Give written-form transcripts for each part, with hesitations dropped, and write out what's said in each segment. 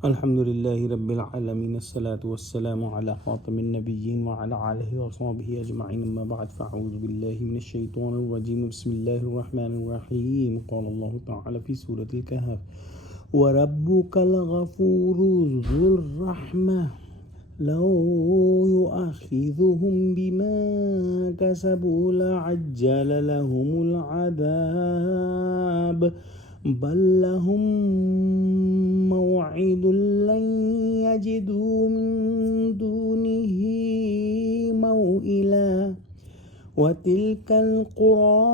Alhamdulillahi Rabbil Alameen. As-salatu was-salamu ala khatamin nabiyyin wa ala alihi wa sahbihi ajma'in. Amma ba'd, fa'udhu billahi minash shaitanir rajim. Bismillahir rahmanir rahim. Qala Allah ta'ala fi Surah Al-Kahaf. Wa rabbukal ghafuru dhur rahmah. لو يؤاخذهم بما كسبوا لعجل لهم العذاب بل لهم موعد لن يجدوا من دونه موئلا وتلك القرى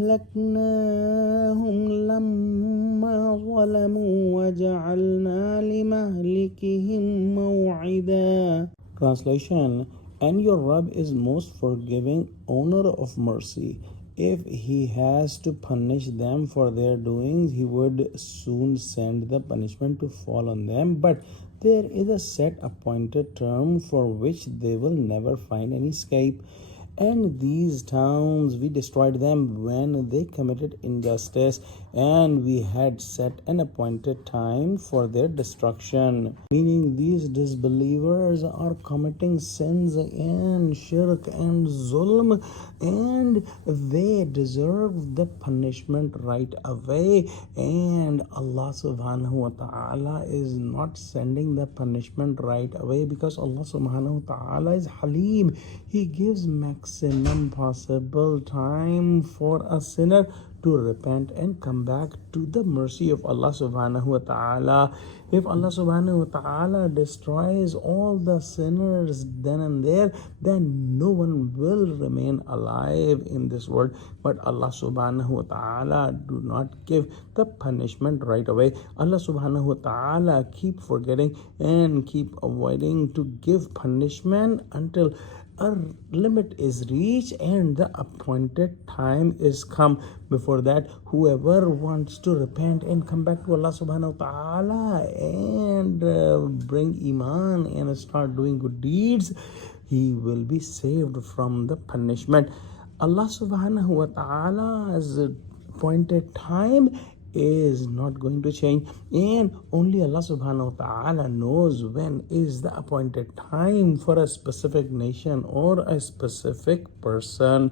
أهلكناهم لما ظلموا وجعلنا لمهلكهم موعدا. Translation: And your Rabb is most forgiving, owner of mercy. If he has to punish them for their doings, he would soon send the punishment to fall on them. But there is a set appointed term for which they will never find any escape. And these towns we destroyed them when they committed injustice, and we had set an appointed time for their destruction. Meaning, these disbelievers are committing sins and shirk and zulm, and they deserve the punishment right away. And Allah subhanahu wa ta'ala is not sending the punishment right away because Allah subhanahu wa ta'ala is Halim. He gives maximum possible time for a sinner to repent and come back to the mercy of Allah subhanahu wa ta'ala. If Allah subhanahu wa ta'ala destroys all the sinners then and there, then no one will remain alive in this world. But Allah subhanahu wa ta'ala do not give the punishment right away. Allah subhanahu wa ta'ala keep forgetting and keep avoiding to give punishment until a limit is reached and the appointed time is come. Before that, whoever wants to repent and come back to Allah subhanahu wa ta'ala and bring iman and start doing good deeds, he will be saved from the punishment. Allah subhanahu wa ta'ala's appointed time is not going to change, and only Allah subhanahu wa ta'ala knows when is the appointed time for a specific nation or a specific person.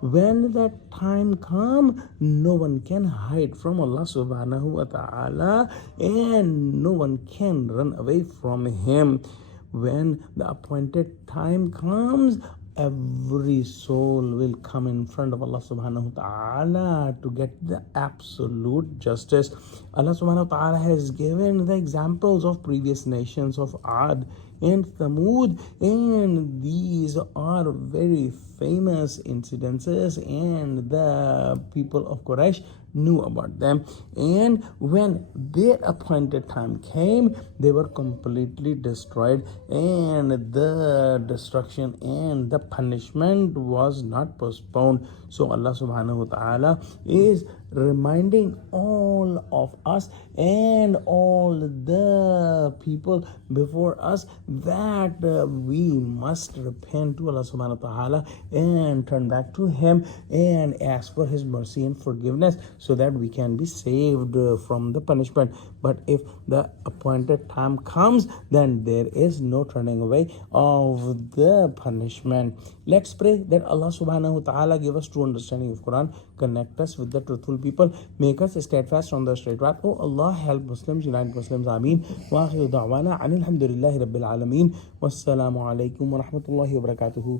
When that time comes, no one can hide from Allah subhanahu wa ta'ala and no one can run away from him. When the appointed time comes, every soul will come in front of Allah subhanahu wa ta'ala to get the absolute justice. Allah subhanahu wa ta'ala has given the examples of previous nations of Ad and Thamud, and these are very famous incidences, and the people of Quraysh knew about them. And when their appointed time came, they were completely destroyed, and the destruction and the punishment was not postponed. So Allah subhanahu wa ta'ala is reminding all of us and all the people before us that we must repent to Allah subhanahu wa ta'ala and turn back to him and ask for his mercy and forgiveness so that we can be saved from the punishment. But if the appointed time comes, then there is no turning away of the punishment. Let's pray that Allah subhanahu wa ta'ala give us true understanding of Quran, connect us with the truthful people, make us steadfast on the straight path. Oh Allah, help Muslims, unite Muslims. Ameen. Wa akhiru da'wana anil hamdulillahi rabbil alameen. Wassalamu alaikum wa rahmatullahi wa barakatuhu.